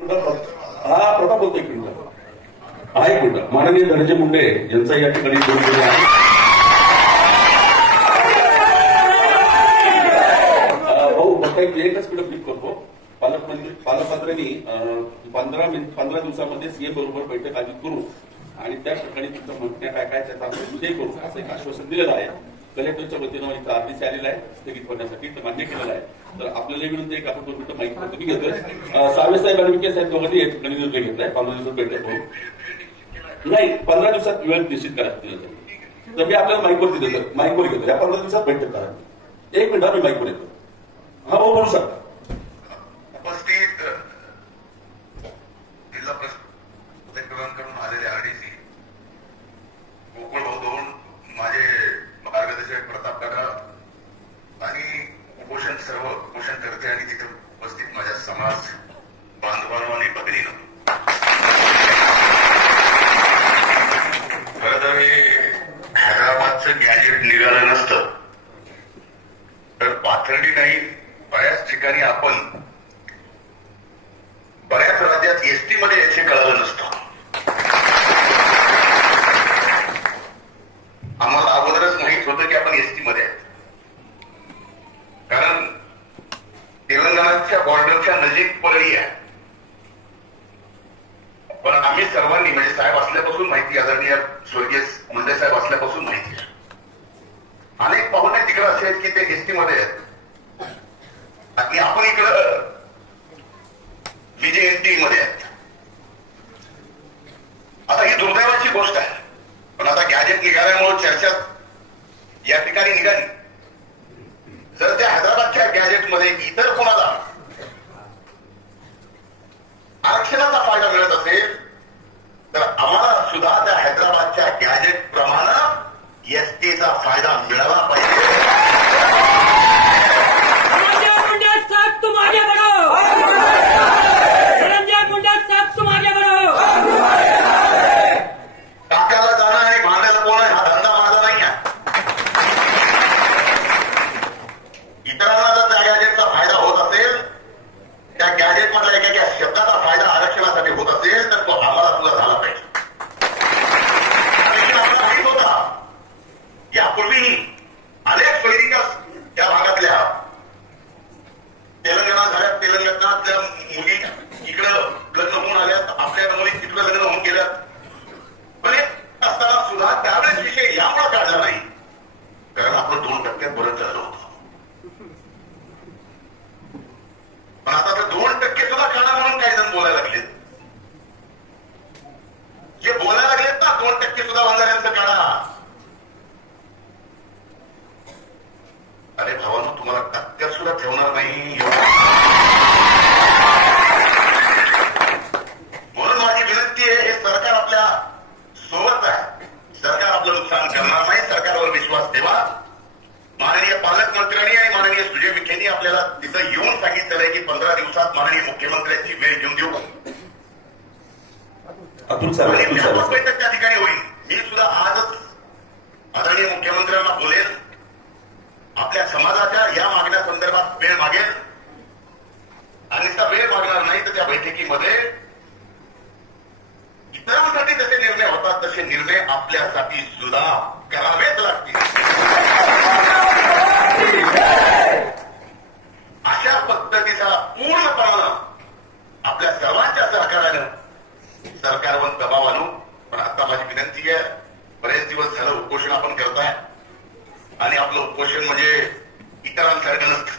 हा प्रताप बोलतो. एक मिनिट हा, एक मिनिट. माननीय धनंजय मुंडे यांचा या ठिकाणी भाऊ बघता एकच मिनिट क्लिक करतो. पालकमंत्र्यांनी 15 दिवसामध्ये सीएम बरोबर बैठक आयोजित करू आणि त्या ठिकाणी तुमचं म्हणण्या काय काय त्याचा आपण विजय करू असं एक आश्वासन दिलेलं आहे. कलेक्टरच्या वतीनं इथं आरडीसी आलेला आहे स्थगित करण्यासाठी, तर मान्य केलेलं आहे. तर आपल्याला विनंती एक आपण 2 मिनिटं माहिती तुम्ही घेतोय. सावेसाहेब आणि विके साहेब दोघांनी या ठिकाणी निर्णय घेतलाय 15 दिवसात बैठक करू. नाही, 15 दिवसात वेळ निश्चित करायची. तर मी आपल्याला माईकवरती देतो, माईकवर घेतो. या 15 दिवसात बैठक करा. 1 मिनिट मी माईकवर येतो. हा भाऊ बोलू शकता. उपस्थित जिल्हा प्रशासन करून आलेले आरडीसी गोकुळ भाऊ दोन, माझे मार्गदर्शक प्रताप काका आणि उपोषण सर्व उपोषणकर्ते आणि तिथे उपस्थित माझ्या समाज बांधवांनो आणि भगिनींनो, खरं तर हे हैदराबादचं गॅजेट निघालं नसतं तर पाथर्डी नाही, बऱ्याच ठिकाणी आपण बऱ्याच राज्यात एसटी मध्ये याचे कळालं नसतं. आम्हाला अगोदरच माहित होतं की आपण एसटी मध्ये आहे, कारण तेलंगणाच्या बॉर्डरच्या नजीक परळी आहे. पण आम्ही सर्वांनी म्हणजे साहेब असल्यापासून माहिती, आदरणीय स्वर्गीय मुंडे साहेब असल्यापासून माहिती आहे. अनेक पाहुणे तिकडे असे आहेत की ते एसटी मध्ये आहेत आणि आपण इकडं विजयंती मध्ये आहेत. आता ही दुर्दैवाची गोष्ट आहे, पण आता गॅजेट निघाल्यामुळे चर्चा या ठिकाणी निघाली. जर त्या हैदराबादच्या गॅजेटमध्ये इतर कोणाला आरक्षणाचा फायदा मिळत असेल तर आम्हाला सुद्धा त्या हैदराबादच्या गॅजेट प्रमाणे एसटीचा फायदा मिळाला पाहिजे. टाक्याला जाणं आणि भांड्याला बोलणं हा धंदा माझा नाही आहे. इतरांना जर त्या गॅजेटचा फायदा होत असेल, त्या गॅजेट मधल्या एका शब्दाचा फायदा आरक्षणासाठी होत असेल तर तो आम्हाला सुद्धा झाला पाहिजे. आपल्याला माहित होता यापूर्वीही अनेक सोयीकर या भागातल्या तेलंगणातल्या मुली इकडं लग्न होऊन आल्यात, आपल्या मुली तिकडं लग्न होऊन गेल्यात. पण असताना सुद्धा त्यावेळेस विषय यामुळे काढला नाही कारण आपण 2% परत चाललो होतो. पण आता तर 2% सुद्धा काढा म्हणून काही जण बोलायला लागलेत. जे बोलायला लागलेत ना 2% सुद्धा वाढणाऱ्यांचं काढा. अरे भावांनो, तुम्हाला टक्क्यात सुद्धा ठेवणार नाही. म्हणून माझी विनंती आहे, हे सरकार आपल्या सोबत आहे. सरकार आपलं नुकसान करणार नाही. सरकारवर विश्वास ठेवा. माननीय पालकमंत्र्यांनी आणि माननीय सुजय विखेंनी आपल्याला तिथं येऊन सांगितलेलं आहे की 15 दिवसात माननीय मुख्यमंत्र्यांची वेळ घेऊन देऊ आणि व्यापक बैठक त्या ठिकाणी होईल. मी सुद्धा आजच आदरणीय मुख्यमंत्र्यांना बोलेल, आपल्या समाजाच्या या मागण्या संदर्भात वेळ मागेल आणि त्या वेळ मागणार नाही तर त्या बैठकीमध्ये इतरांसाठी जसे निर्णय होतात तसे निर्णय आपल्यासाठी सुद्धा करावेच लागतील. अशा पद्धतीचा पूर्णपणे आपल्या सर्वांच्या सहकार्यानं सरकारवर दबाव आणू. पण आता माझी विनंती आहे, बरेच दिवस झालं उपोषण आपण करताय आणि आपलं उपोषण म्हणजे इतरांसारखं नसतं.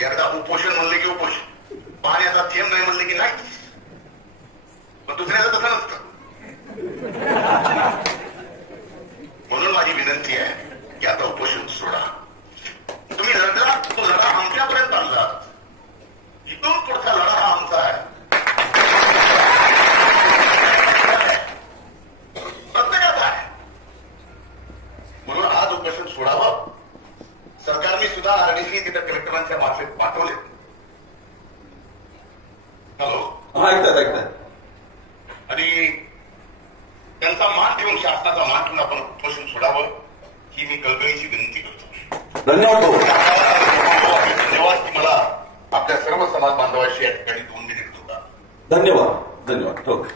एकदा उपोषण म्हणले की उपोषण, पाण्याचा थेंब नाही म्हणले की नाही. पण दुसऱ्याचं तसं नसतं. म्हणून माझी विनंती आहे की आता उपोषण सोडा. तुम्ही लढला, तो लढा आमच्यापर्यंत आणला. इथून पुढचा लढा हा आमचा आहे. प्रत्येकाचा आहे. म्हणून आज उपोषण सोडावं. सरकारने सुद्धा आरडीसी तिथं कलेक्टरांच्या मार्फत पाठवले. हॅलो, हा ऐकतात. आणि त्यांचा मान ठेवून, शासनाचा मान ठेवून आपण उपोषण सोडावं ही मी कळकळीची विनंती करतो. धन्यवाद. धन्यवाद की मला एवढाच या ठिकाणी 2 मिनिट होता. धन्यवाद. ठोक.